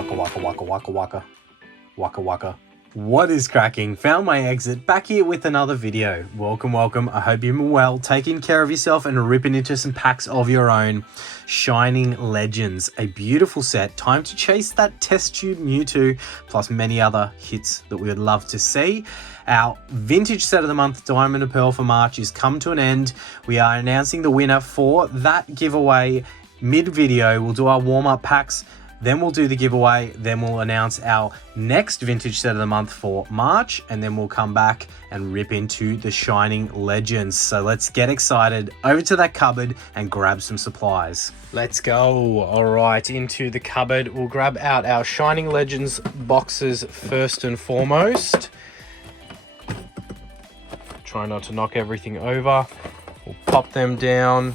Waka waka waka waka waka. Waka waka. What is cracking? Found my exit, back here with another video. Welcome, welcome. I hope you're well, taking care of yourself and ripping into some packs of your own. Shining Legends, a beautiful set. Time to chase that test tube Mewtwo, plus many other hits that we would love to see. Our vintage set of the month, Diamond and Pearl for March, is come to an end. We are announcing the winner for that giveaway mid-video. We'll do our warm-up packs, then we'll do the giveaway, then we'll announce our next vintage set of the month for March, and then we'll come back and rip into the Shining Legends. So let's get excited, over to that cupboard and grab some supplies. Let's go. All right, into the cupboard. We'll grab out our Shining Legends boxes first and foremost. Try not to knock everything over. We'll pop them down.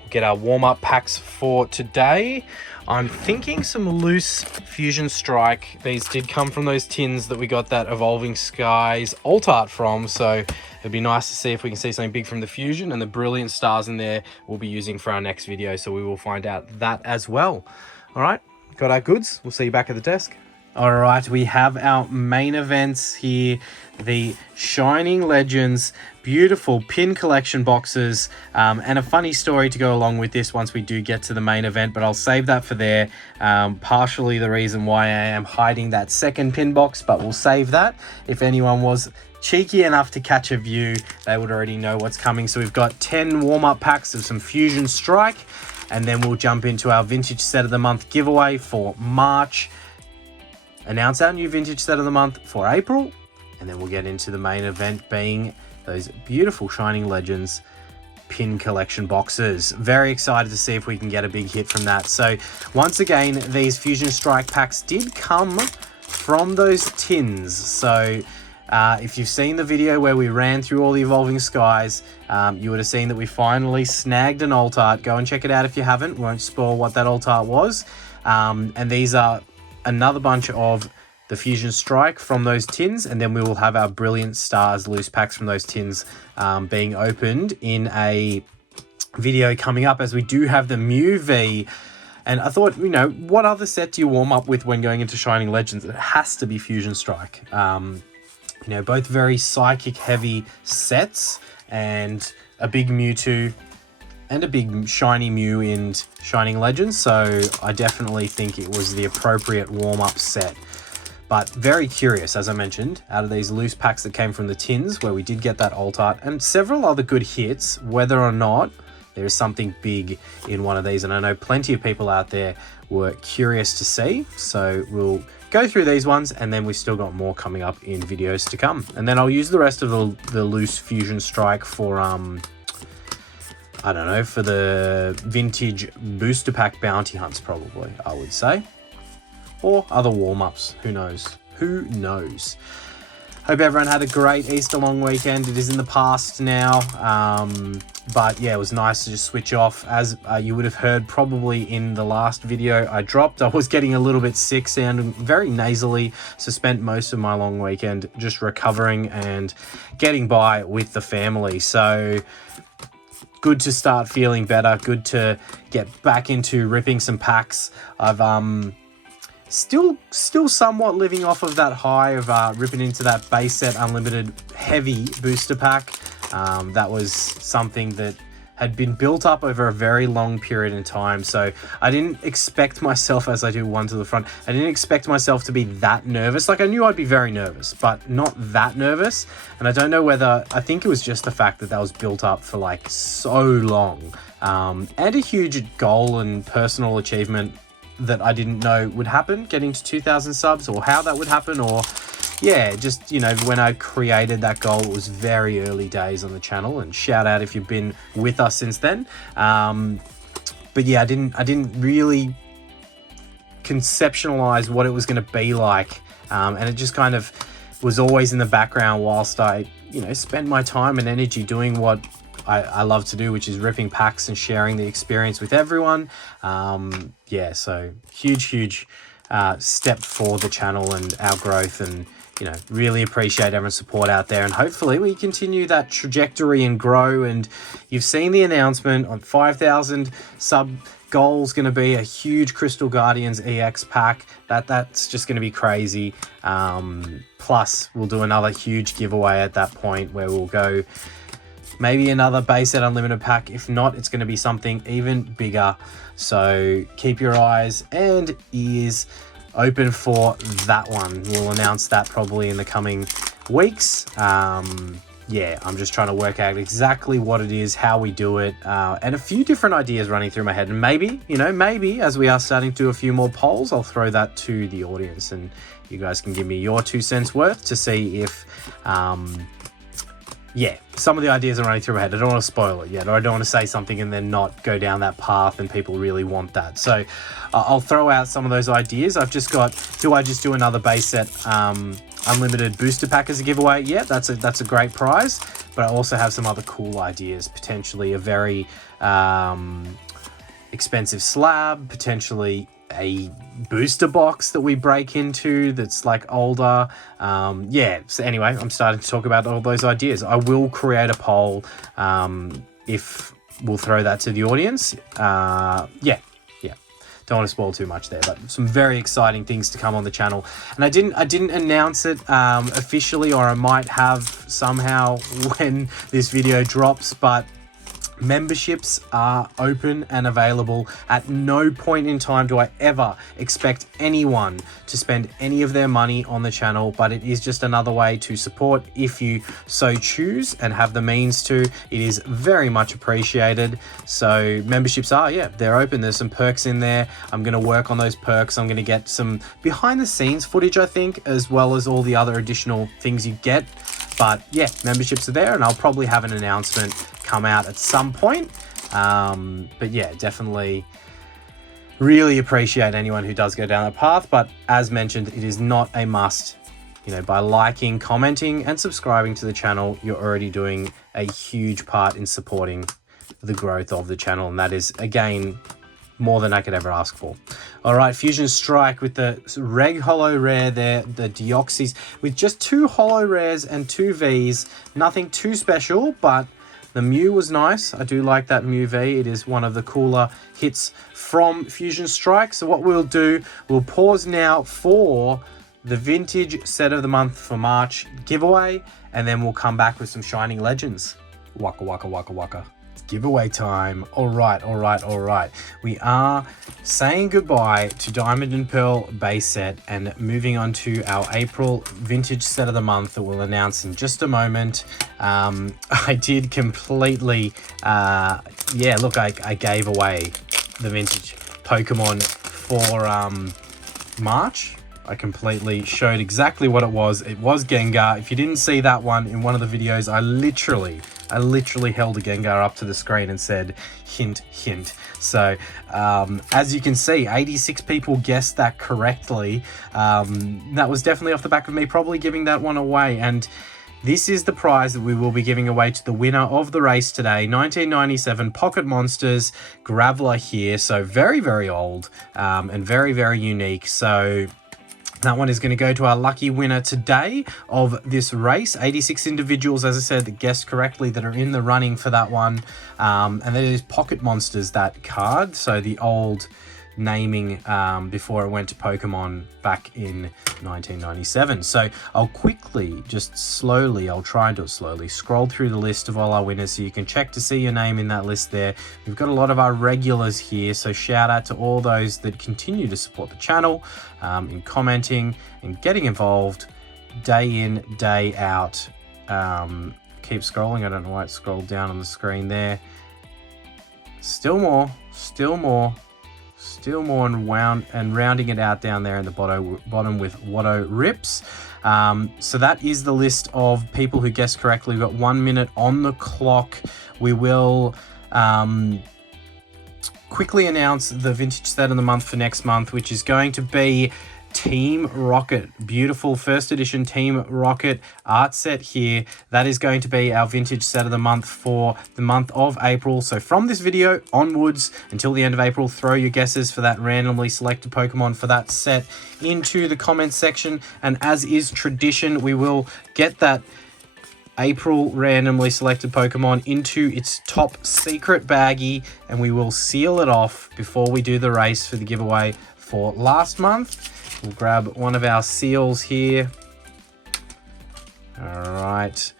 We'll get our warm-up packs for today. I'm thinking some loose Fusion Strike. These did come from those tins that we got that Evolving Skies alt art from, so it'd be nice to see if we can see something big from the Fusion, and the Brilliant Stars in there we'll be using for our next video, so we will find out that as well. All right, got our goods. We'll see you back at the desk. All right, we have our main events here, the Shining Legends, beautiful pin collection boxes, and a funny story to go along with this once we do get to the main event, but I'll save that for there. Partially the reason why I am hiding that second pin box, but we'll save that. If anyone was cheeky enough to catch a view, they would already know what's coming. So we've got 10 warm-up packs of some Fusion Strike, and then we'll jump into our vintage set of the month giveaway for March, announce our new vintage set of the month for April, and then we'll get into the main event being those beautiful Shining Legends pin collection boxes. Very excited to see if we can get a big hit from that. So once again, these Fusion Strike packs did come from those tins. So if you've seen the video where we ran through all the Evolving Skies, you would have seen that we finally snagged an alt art. Go and check it out if you haven't. Won't spoil what that alt art was. And these are another bunch of the Fusion Strike from those tins, and then we will have our Brilliant Stars loose packs from those tins being opened in a video coming up, as we do have the Mew V. And I thought, you know, what other set do you warm up with when going into Shining Legends? It has to be Fusion Strike. You know, both very psychic heavy sets, and a big Mewtwo and a big shiny Mew in Shining Legends, so I definitely think it was the appropriate warm-up set. But very curious, as I mentioned, out of these loose packs that came from the tins, where we did get that alt art and several other good hits, whether or not there is something big in one of these. And I know plenty of people out there were curious to see, so we'll go through these ones, and then we've still got more coming up in videos to come. And then I'll use the rest of the loose Fusion Strike for I don't know, for the vintage booster pack bounty hunts, probably, I would say. Or other warm-ups, who knows? Who knows? Hope everyone had a great Easter long weekend. It is in the past now, but yeah, it was nice to just switch off. As you would have heard probably in the last video I dropped, I was getting a little bit sick, sounding very nasally, so spent most of my long weekend just recovering and getting by with the family. So good to start feeling better, good to get back into ripping some packs. I've still somewhat living off of that high of ripping into that base set unlimited heavy booster pack. That was something that had been built up over a very long period in time, so I didn't expect myself, as I do one to the front, I didn't expect myself to be that nervous. Like, I knew I'd be very nervous, but not that nervous. And I don't know whether, I think it was just the fact that was built up for like so long, and a huge goal and personal achievement that I didn't know would happen, getting to 2,000 subs, or how that would happen, or yeah, just, you know, when I created that goal, it was very early days on the channel, and shout out if you've been with us since then. But yeah, I didn't really conceptualize what it was going to be like, and it just kind of was always in the background whilst I, you know, spent my time and energy doing what I love to do, which is ripping packs and sharing the experience with everyone. Yeah, so huge step for the channel and our growth, and you know, really appreciate everyone's support out there, and hopefully we continue that trajectory and grow. And you've seen the announcement on 5,000 sub goal's going to be a huge Crystal Guardians EX pack. That's just going to be crazy. Plus we'll do another huge giveaway at that point where we'll go maybe another base set unlimited pack. If not, it's going to be something even bigger. So keep your eyes and ears open for that one. We'll announce that probably in the coming weeks. Yeah, I'm just trying to work out exactly what it is, how we do it, and a few different ideas running through my head. And maybe, you know, maybe as we are starting to do a few more polls, I'll throw that to the audience and you guys can give me your 2 cents worth to see if, yeah, some of the ideas are running through my head. I don't want to spoil it yet, or I don't want to say something and then not go down that path and people really want that. So I'll throw out some of those ideas. I've just got, do I just do another base set unlimited booster pack as a giveaway? Yeah, that's a great prize. But I also have some other cool ideas, potentially a very expensive slab, potentially a booster box that we break into that's like older. Yeah, so anyway, I'm starting to talk about all those ideas. I will create a poll if we'll throw that to the audience. Yeah, don't want to spoil too much there, but some very exciting things to come on the channel. And I didn't announce it officially, or I might have somehow when this video drops, but memberships are open and available. At no point in time do I ever expect anyone to spend any of their money on the channel, but it is just another way to support if you so choose and have the means to. It is very much appreciated. So memberships are, yeah, they're open. There's some perks in there. I'm going to work on those perks. I'm going to get some behind the scenes footage, I think, as well as all the other additional things you get. But yeah, memberships are there, and I'll probably have an announcement come out at some point. But yeah, definitely really appreciate anyone who does go down that path. But as mentioned, it is not a must. You know, by liking, commenting, and subscribing to the channel, you're already doing a huge part in supporting the growth of the channel. And that is, again, more than I could ever ask for. All right, Fusion Strike with the Reg Holo Rare there, the Deoxys, with just 2 Holo Rares and 2 Vs. Nothing too special, but the Mew was nice. I do like that Mew V. It is one of the cooler hits from Fusion Strike. So what we'll do, we'll pause now for the Vintage Set of the Month for March giveaway, and then we'll come back with some Shining Legends. Waka, waka, waka, waka. Giveaway time. All right. We are saying goodbye to Diamond and Pearl base set and moving on to our April Vintage Set of the Month that we'll announce in just a moment. I did completely, yeah, look, I gave away the Vintage Pokemon for March. I completely showed exactly what it was. It was Gengar. If you didn't see that one in one of the videos, I literally held a Gengar up to the screen and said, hint, hint. So, as you can see, 86 people guessed that correctly. That was definitely off the back of me probably giving that one away. And this is the prize that we will be giving away to the winner of the race today. 1997 Pocket Monsters Graveler here. So very, very old and very, very unique. So that one is going to go to our lucky winner today of this race. 86 individuals, as I said, that guessed correctly that are in the running for that one. And that is Pocket Monsters, that card. So the old naming before it went to Pokemon back in 1997. So I'll quickly, just slowly, I'll try and do it slowly, scroll through the list of all our winners so you can check to see your name in that list there. We've got a lot of our regulars here, so shout out to all those that continue to support the channel in commenting and getting involved day in, day out. Keep scrolling. I don't know why it scrolled down on the screen there. Still more, and rounding it out down there in the bottom with Watto Rips. So that is the list of people who guessed correctly. We've got 1 minute on the clock. We will quickly announce the Vintage Set of the Month for next month, which is going to be Team Rocket, beautiful first edition Team Rocket art set here. That is going to be our vintage set of the month for the month of April. So from this video onwards until the end of April, throw your guesses for that randomly selected Pokemon for that set into the comments section. And as is tradition, we will get that April randomly selected Pokemon into its top secret baggie, and we will seal it off before we do the race for the giveaway for last month. We'll grab one of our seals here. All right,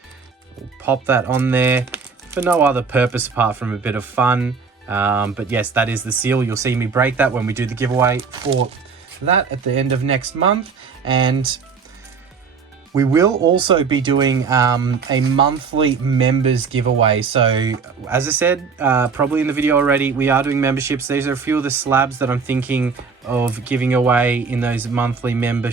we'll pop that on there for no other purpose apart from a bit of fun. But yes, that is the seal. You'll see me break that when we do the giveaway for that at the end of next month. And we will also be doing a monthly members giveaway. So as I said, probably in the video already, we are doing memberships. These are a few of the slabs that I'm thinking of giving away in those monthly member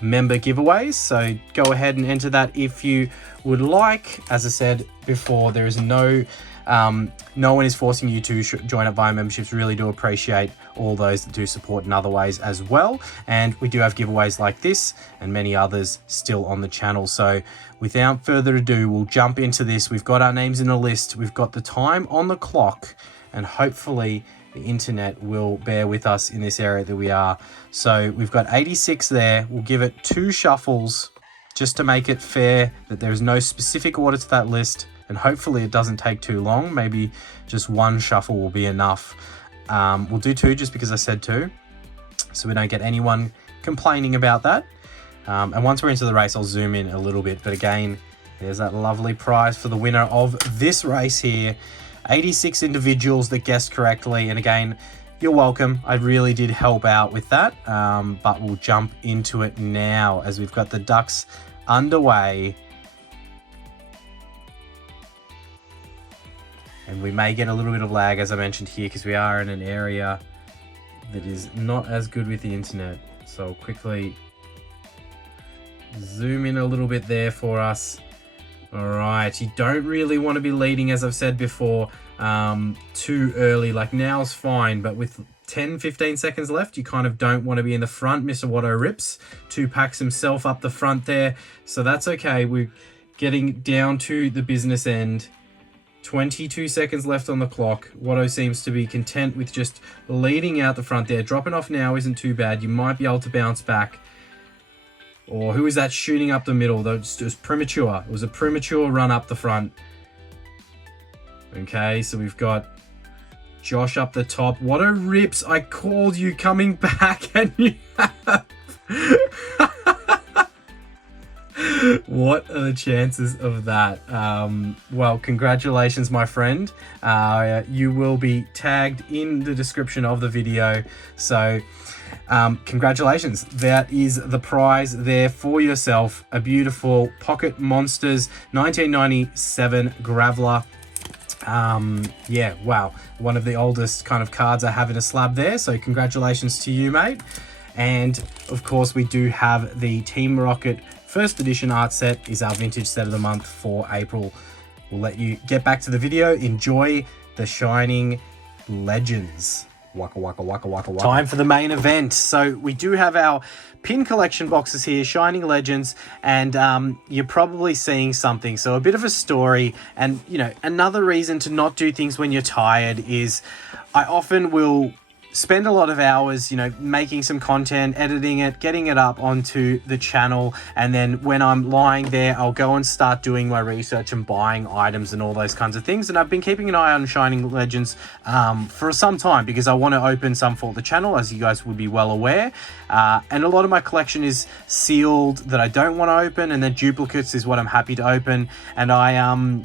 giveaways. So go ahead and enter that if you would like. As I said before, there is no one is forcing you to join up via memberships. Really do appreciate all those that do support in other ways as well. And we do have giveaways like this and many others still on the channel. So without further ado, we'll jump into this. We've got our names in a list. We've got the time on the clock, and hopefully the internet will bear with us in this area that we are. So we've got 86 there. We'll give it 2 shuffles just to make it fair that there is no specific order to that list. And hopefully it doesn't take too long. Maybe just 1 shuffle will be enough. We'll do 2 just because I said 2, so we don't get anyone complaining about that. And once we're into the race, I'll zoom in a little bit. But again, there's that lovely prize for the winner of this race here. 86 individuals that guessed correctly. And again, you're welcome. I really did help out with that. But we'll jump into it now as we've got the ducks underway. And we may get a little bit of lag, as I mentioned here, because we are in an area that is not as good with the internet. So I'll quickly zoom in a little bit there for us. All right, you don't really want to be leading, as I've said before, too early. Like now's fine, but with 10-15 seconds left, you kind of don't want to be in the front. Mr. Watto rips 2 packs himself up the front there. So that's okay. We're getting down to the business end. 22 seconds left on the clock. Watto seems to be content with just leading out the front there. Dropping off now isn't too bad. You might be able to bounce back. Or who is that shooting up the middle? It was premature. It was a premature run up the front. Okay, so we've got Josh up the top. Watto rips. I called you coming back and you have. What are the chances of that? Well, congratulations, my friend. You will be tagged in the description of the video. So congratulations. That is the prize there for yourself. A beautiful Pocket Monsters 1997 Graveler. Yeah, wow. One of the oldest kind of cards I have in a slab there. So congratulations to you, mate. And of course, we do have the Team Rocket first edition art set is our vintage set of the month for April. We'll let you get back to the video. Enjoy the Shining Legends. Waka waka waka waka waka. Time for the main event. So we do have our pin collection boxes here, Shining Legends, and you're probably seeing something. So a bit of a story, and you know, another reason to not do things when you're tired is I often will spend a lot of hours, you know, making some content, editing it, getting it up onto the channel, and then when I'm lying there, I'll go and start doing my research and buying items and all those kinds of things. And I've been keeping an eye on Shining Legends for some time because I want to open some for the channel, as you guys would be well aware. And a lot of my collection is sealed that I don't want to open, and then duplicates is what I'm happy to open. And I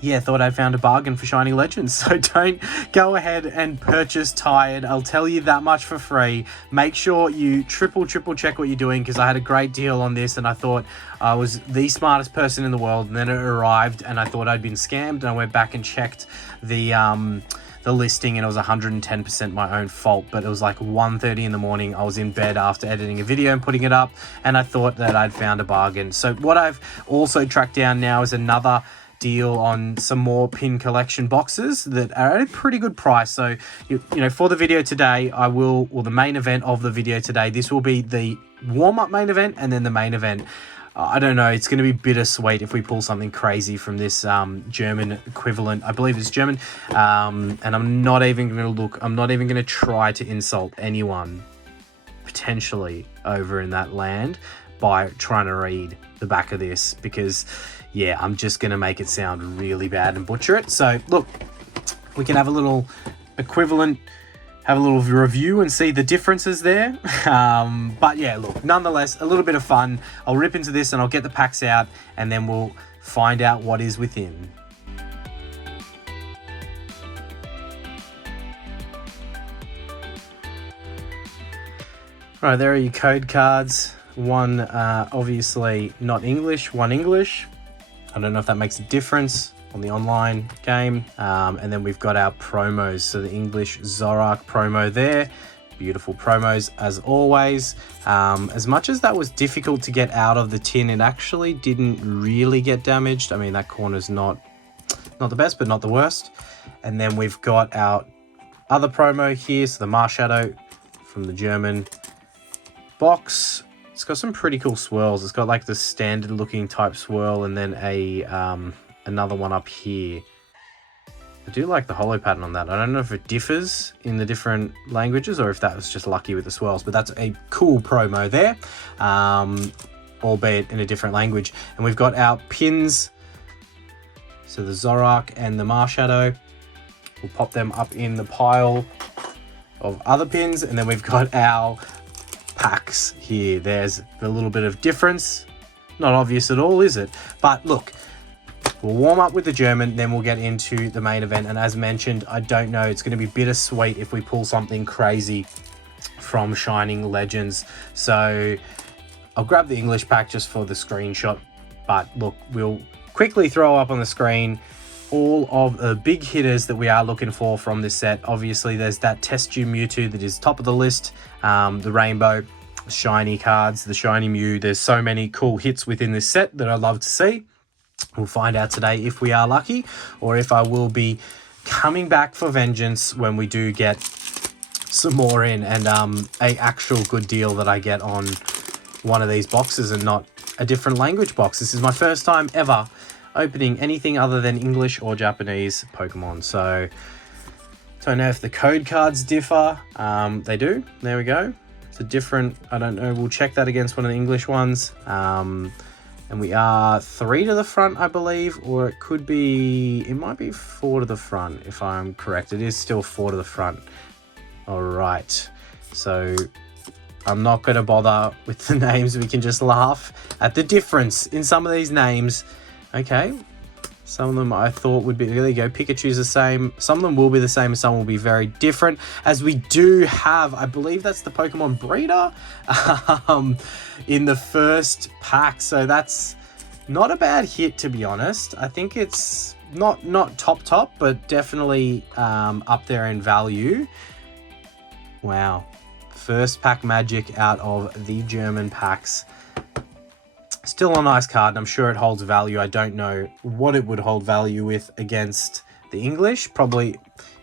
yeah, thought I found a bargain for Shining Legends. So don't go ahead and purchase tired. I'll tell you that much for free. Make sure you triple check what you're doing, because I had a great deal on this and I thought I was the smartest person in the world, and then it arrived and I thought I'd been scammed, and I went back and checked the listing, and it was 110% my own fault. But it was like 1:30 in the morning. I was in bed after editing a video and putting it up, and I thought that I'd found a bargain. So what I've also tracked down now is another deal on some more pin collection boxes that are at a pretty good price. So, you know, for the video today, the main event of the video today, this will be the warm-up main event and then the main event. I don't know, it's going to be bittersweet if we pull something crazy from this German equivalent. I believe it's German. And I'm not even going to try to insult anyone potentially over in that land by trying to read the back of this, because yeah, I'm just going to make it sound really bad and butcher it. So look, we can have a little equivalent, have a little review and see the differences there. But yeah, look, nonetheless, a little bit of fun. I'll rip into this and I'll get the packs out and then we'll find out what is within. All right, there are your code cards. One obviously not English, one English. I don't know if that makes a difference on the online game. And then we've got our promos. So the English Zorak promo there. Beautiful promos as always. As much as that was difficult to get out of the tin, it actually didn't really get damaged. I mean, that corner's not the best, but not the worst. And then we've got our other promo here. So the Marshadow from the German box. It's got some pretty cool swirls. It's got like the standard looking type swirl and then a another one up here. I do like the holo pattern on that. I don't know if it differs in the different languages or if that was just lucky with the swirls, but that's a cool promo there, albeit in a different language. And we've got our pins. So the Zorak and the Marshadow. We'll pop them up in the pile of other pins. And then we've got our packs here. There's a little bit of difference. Not obvious at all, is it? But look, we'll warm up with the German, then we'll get into the main event. And as mentioned, I don't know, it's going to be bittersweet if we pull something crazy from Shining Legends. So I'll grab the English pack just for the screenshot. But look, we'll quickly throw up on the screen all of the big hitters that we are looking for from this set. Obviously, there's that Test Tube Mewtwo that is top of the list. The Rainbow Shiny cards, the Shiny Mew. There's so many cool hits within this set that I love to see. We'll find out today if we are lucky or if I will be coming back for vengeance when we do get some more in and a actual good deal that I get on one of these boxes and not a different language box. This is my first time ever opening anything other than English or Japanese Pokemon. So don't know if the code cards differ. They do. There we go. It's a different, I don't know. We'll check that against one of the English ones. And we are 3 to the front, I believe, or it could be, it might be 4 to the front if I'm correct. It is still 4 to the front. All right. So I'm not going to bother with the names. We can just laugh at the difference in some of these names. Okay, some of them I thought would be, there you go, Pikachu's the same. Some of them will be the same and some will be very different. As we do have, I believe that's the Pokemon Breeder in the first pack. So that's not a bad hit, to be honest. I think it's not top, but definitely up there in value. Wow. First pack magic out of the German packs. Still a nice card, and I'm sure it holds value. I don't know what it would hold value with against the English. Probably,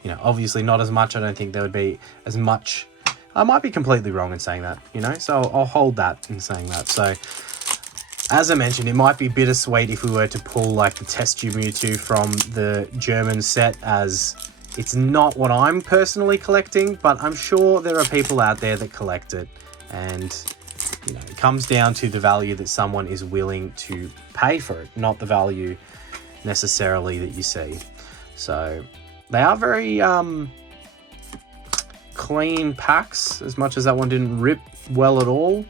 you know, obviously not as much. I don't think there would be as much. I might be completely wrong in saying that, you know, so I'll hold that in saying that. So, as I mentioned, it might be bittersweet if we were to pull like the Test Tube Mewtwo from the German set, as it's not what I'm personally collecting, but I'm sure there are people out there that collect it. And you know, it comes down to the value that someone is willing to pay for it, not the value necessarily that you see. So they are very clean packs, as much as that one didn't rip well at all.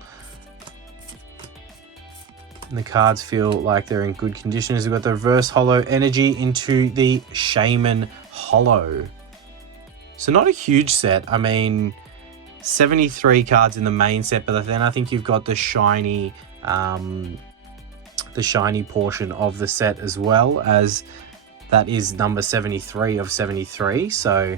And the cards feel like they're in good condition. As we've got the reverse holo energy into the Shaman holo. So not a huge set. I mean, 73 cards in the main set, but then I think you've got the shiny portion of the set as well, as that is number 73 of 73. So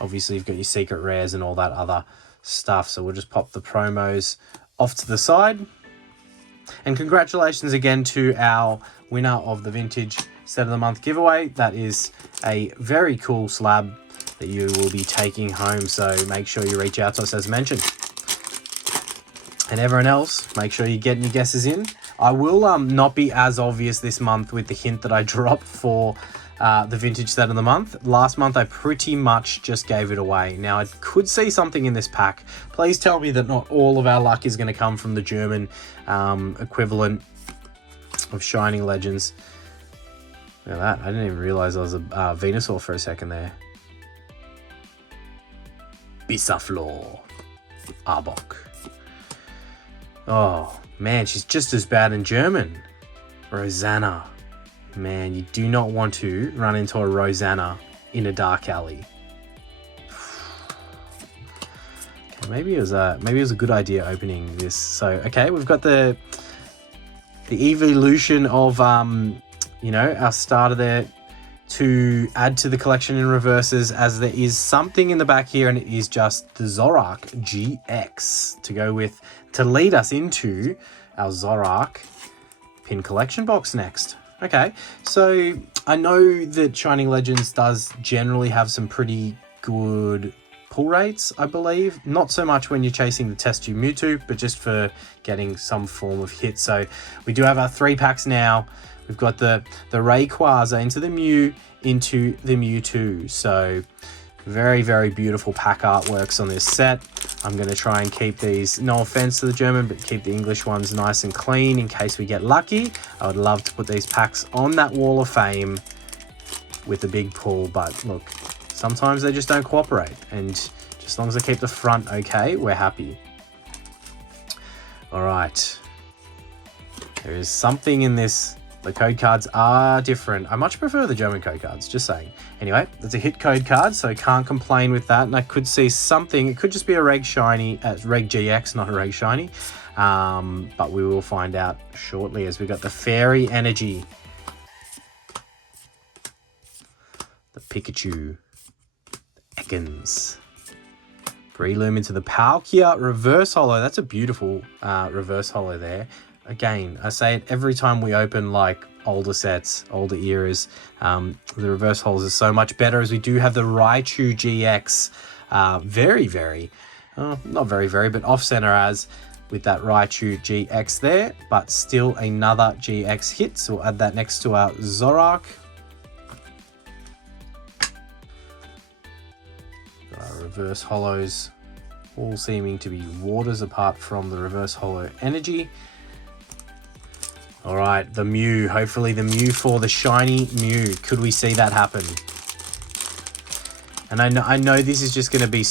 obviously you've got your secret rares and all that other stuff. So we'll just pop the promos off to the side. And congratulations again to our winner of the vintage set of the month giveaway. That is a very cool slab that you will be taking home. So make sure you reach out to us as mentioned. And everyone else, make sure you're getting your guesses in. I will not be as obvious this month with the hint that I dropped for the vintage set of the month. Last month, I pretty much just gave it away. Now, I could see something in this pack. Please tell me that not all of our luck is going to come from the German equivalent of Shining Legends. Look at that. I didn't even realize I was a Venusaur for a second there. Bisaflor. Arbok. Oh, man, she's just as bad in German. Rosanna. Man, you do not want to run into a Rosanna in a dark alley. Okay, maybe it was a good idea opening this. So, okay, we've got the evolution of you know, our starter there to add to the collection in reverses, as there is something in the back here, and it is just the Zoroark GX to go with, to lead us into our Zoroark pin collection box next. Okay, so I know that Shining Legends does generally have some pretty good pull rates, I believe. Not so much when you're chasing the Test Tube Mewtwo, but just for getting some form of hit. So we do have our 3 packs now. We've got the Rayquaza into the Mew, into the Mewtwo. So very, very beautiful pack artworks on this set. I'm going to try and keep these, no offense to the German, but keep the English ones nice and clean in case we get lucky. I would love to put these packs on that wall of fame with a big pull, but look, sometimes they just don't cooperate. And just as long as I keep the front okay, we're happy. All right. There is something in this. The code cards are different. I much prefer the German code cards, just saying. Anyway, that's a hit code card, so I can't complain with that. And I could see something. It could just be a Reg Shiny, Reg GX, not a Reg Shiny. But we will find out shortly, as we got the Fairy Energy. The Pikachu. The Ekans. Breloom into the Palkia Reverse Holo. That's a beautiful Reverse Holo there. Again, I say it every time we open like older sets, older eras. The reverse holes are so much better, as we do have the Raichu GX. Not very, but off-center as with that Raichu GX there, but still another GX hit. So we'll add that next to our Zoroark. Got our reverse holos, all seeming to be waters apart from the reverse holo energy. All right, the Mew. Hopefully the Mew for the shiny Mew. Could we see that happen? And I know this is just going to be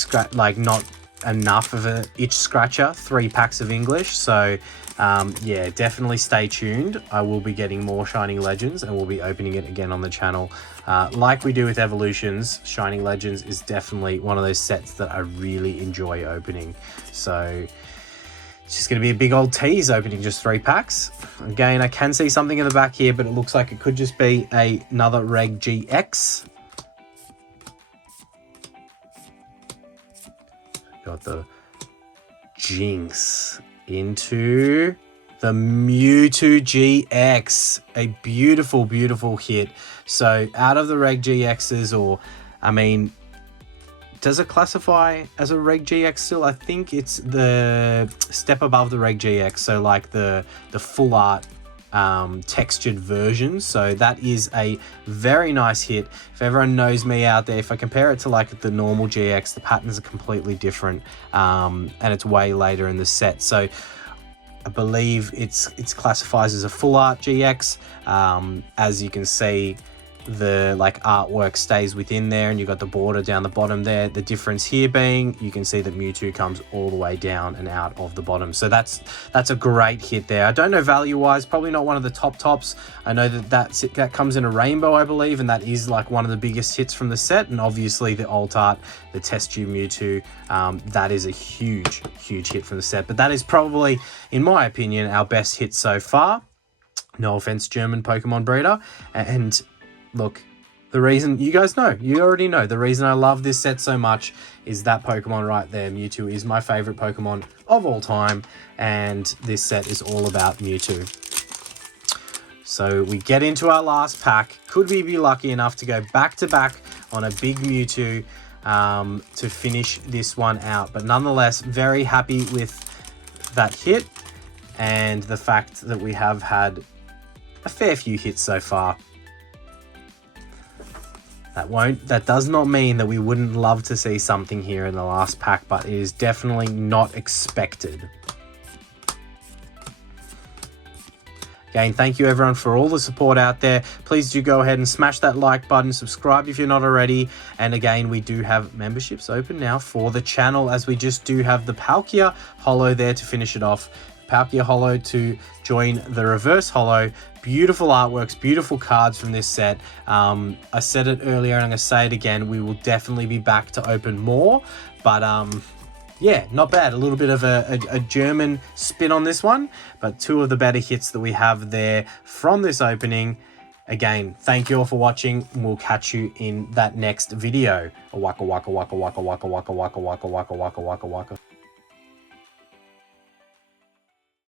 not enough of a itch scratcher. 3 packs of English. So yeah, definitely stay tuned. I will be getting more Shining Legends, and we'll be opening it again on the channel. Like we do with Evolutions, Shining Legends is definitely one of those sets that I really enjoy opening. So it's just going to be a big old tease opening just 3 packs. Again, I can see something in the back here, but it looks like it could just be another Reg GX. Got the Jinx into the Mewtwo GX. A beautiful, beautiful hit. So out of the Reg GXs, or, I mean, does it classify as a Reg GX still? I think it's the step above the Reg GX, so like the full art textured version. So that is a very nice hit. If everyone knows me out there, if I compare it to like the normal GX, the patterns are completely different, and it's way later in the set. So I believe it's classified as a full art GX. As you can see, the like artwork stays within there, and you've got the border down the bottom there. The difference here being, you can see that Mewtwo comes all the way down and out of the bottom. So that's a great hit there. I don't know value wise, probably not one of the tops. I know that comes in a rainbow, I believe, and that is like one of the biggest hits from the set. And obviously the alt art, the Test Tube Mewtwo, that is a huge hit from the set. But that is probably, in my opinion, our best hit so far. No offense, German Pokemon breeder. And look, the reason, you guys know, you already know, the reason I love this set so much is that Pokemon right there. Mewtwo is my favorite Pokemon of all time, and this set is all about Mewtwo. So we get into our last pack. Could we be lucky enough to go back to back on a big Mewtwo to finish this one out? But nonetheless, very happy with that hit and the fact that we have had a fair few hits so far. That does not mean that we wouldn't love to see something here in the last pack, but it is definitely not expected. Again, thank you everyone for all the support out there. Please do go ahead and smash that like button, subscribe if you're not already. And again, we do have memberships open now for the channel, as we just do have the Palkia Holo there to finish it off. Palkia Holo to join the reverse holo. Beautiful artworks, beautiful cards from this set. I said it earlier and I'm going to say it again. We will definitely be back to open more. But yeah, not bad. A little bit of a German spin on this one. But two of the better hits that we have there from this opening. Again, thank you all for watching. We'll catch you in that next video. Waka waka waka waka waka waka waka waka waka waka waka waka waka.